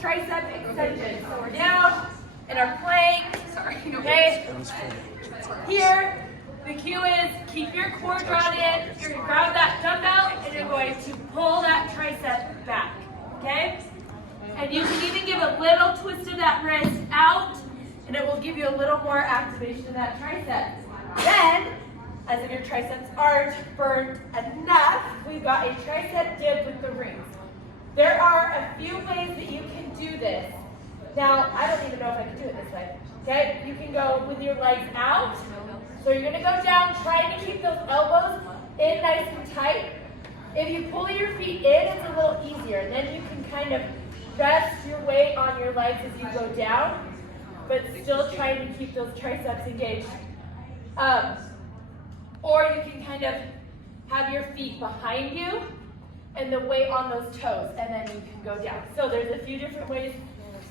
tricep extension. So we're down in our plank. Okay. Here, the cue is keep your core drawn in. You're going to grab that dumbbell and you're going to pull that tricep back. Okay? And you can even give a little twist of that wrist out, and it will give you a little more activation of that tricep. Then, as if your triceps aren't burned enough, we've got a tricep dip with the rings. There are a few ways that you can do this. Now, I don't even know if I can do it this way. Okay? You can go with your legs out. So you're going to go down, trying to keep those elbows in nice and tight. If you pull your feet in, it's a little easier. And then you can kind of rest your weight on your legs as you go down, but still trying to keep those triceps engaged. Or you can kind of have your feet behind you and the weight on those toes, and then you can go down. So there's a few different ways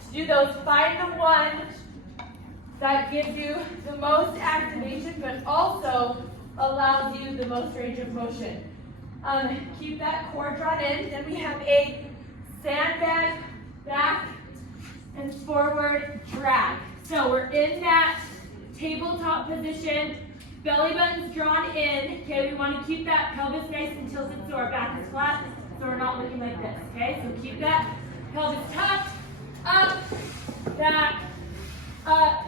to do those. Find the one that gives you the most activation, but also allows you the most range of motion. Keep that core drawn in. Then we have a sandbag back and forward drag. So we're in that tabletop position, belly button's drawn in. Okay, we want to keep that pelvis nice and tilted so our back is flat, so we're not looking like this. Okay, so keep that pelvis tucked, up, back, up,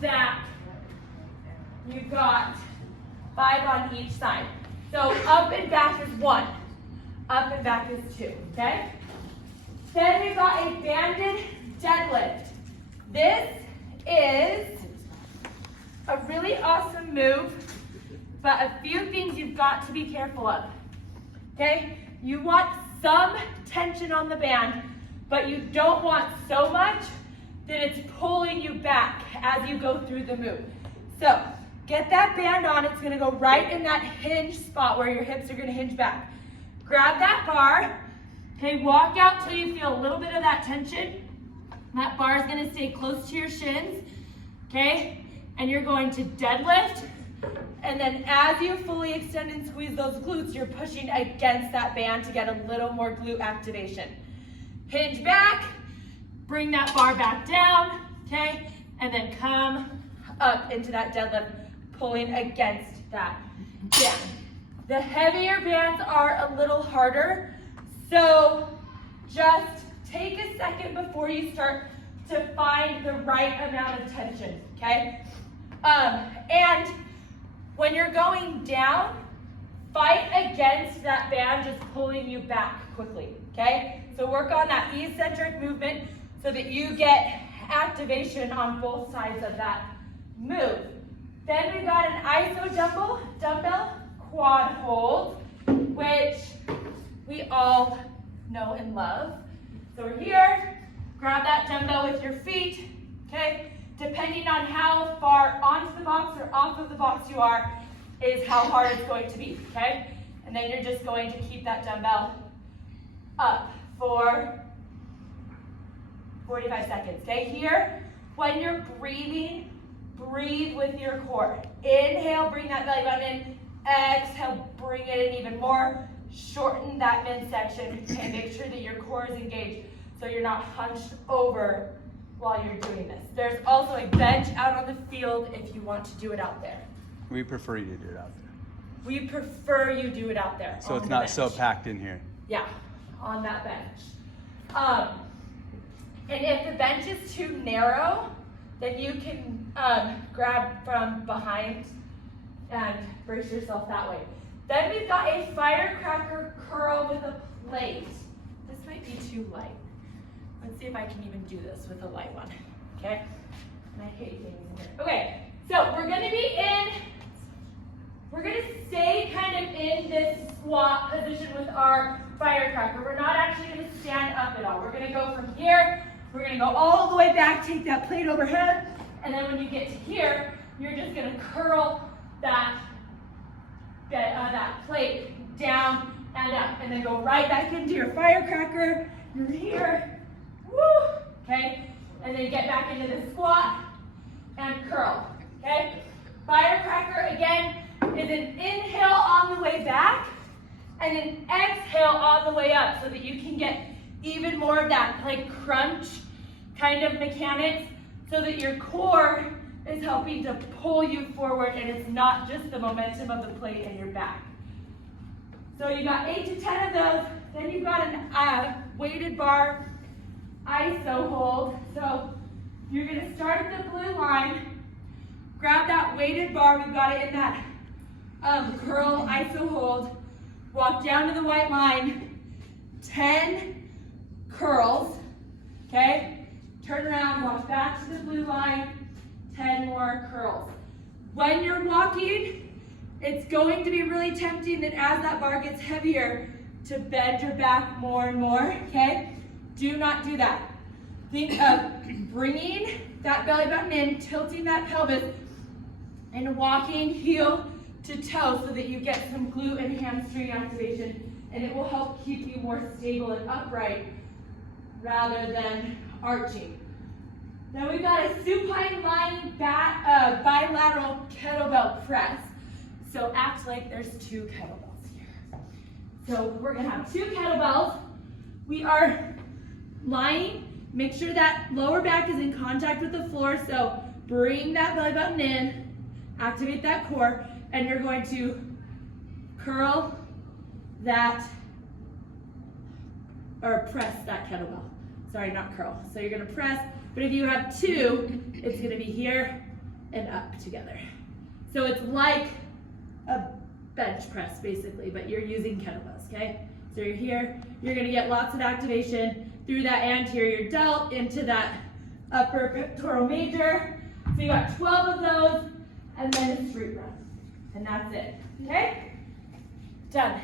back. You've got 5 on each side. So up and back is 1, up and back is 2. Okay. Then we've got a banded deadlift. This is a really awesome move, but a few things you've got to be careful of. Okay? You want some tension on the band, but you don't want so much that it's pulling you back as you go through the move. So get that band on. It's going to go right in that hinge spot where your hips are going to hinge back. Grab that bar. Okay, walk out till you feel a little bit of that tension. That bar is going to stay close to your shins. Okay, and you're going to deadlift. And then as you fully extend and squeeze those glutes, you're pushing against that band to get a little more glute activation. Hinge back, bring that bar back down, okay, and then come up into that deadlift, pulling against that band. The heavier bands are a little harder, so just take a second before you start to find the right amount of tension, okay? And when you're going down, fight against that band just pulling you back quickly, okay? So work on that eccentric movement so that you get activation on both sides of that move. Then we've got an iso dumbbell quad hold, which we all know and love. So we're here, grab that dumbbell with your feet, okay? Depending on how far onto the box or off of the box you are is how hard it's going to be, okay? And then you're just going to keep that dumbbell up for 45 seconds, okay? Here, when you're breathing, breathe with your core. Inhale, bring that belly button in. Exhale, bring it in even more. Shorten that midsection, okay? Make sure that your core is engaged so you're not hunched over while you're doing this. There's also a bench out on the field if you want to do it out there. We prefer you to do it out there. We prefer you do it out there. So it's not so packed in here. Yeah, on that bench. And if the bench is too narrow, then you can grab from behind and brace yourself that way. Then we've got a firecracker curl with a plate. This might be too light. Let's see if I can even do this with a light one, okay? And I hate things in here. Okay, so we're gonna stay kind of in this squat position with our firecracker. We're not actually gonna stand up at all. We're gonna go from here, we're gonna go all the way back, take that plate overhead, and then when you get to here, you're just gonna curl that plate down and up, and then go right back into your firecracker. You're here, woo, okay? And then get back into the squat and curl, okay? Firecracker, again, is an inhale on the way back and an exhale on the way up so that you can get even more of that like crunch kind of mechanics so that your core is helping to pull you forward and it's not just the momentum of the plate in your back. So you got 8 to 10 of those. Then you've got a weighted bar iso hold. So you're gonna start at the blue line, grab that weighted bar, we've got it in that curl iso hold, walk down to the white line, 10 curls, okay? Turn around, walk back to the blue line, 10 more curls. When you're walking, it's going to be really tempting that as that bar gets heavier to bend your back more and more, okay? Do not do that. Think of bringing that belly button in, tilting that pelvis, and walking heel to toe so that you get some glute and hamstring activation, and it will help keep you more stable and upright rather than arching. Now we've got a supine lying bilateral kettlebell press. So act like there's 2 kettlebells here. So we're gonna have 2 kettlebells. We are lying. Make sure that lower back is in contact with the floor. So bring that belly button in, activate that core, and you're going to curl that, or press that kettlebell. Sorry, not curl. So you're gonna press, but if you have 2, it's gonna be here and up together. So it's like a bench press basically, but you're using kettlebells, okay? So you're here, you're gonna get lots of activation through that anterior delt into that upper pectoral major. So you got 12 of those, and then a street run. And that's it, okay? Done.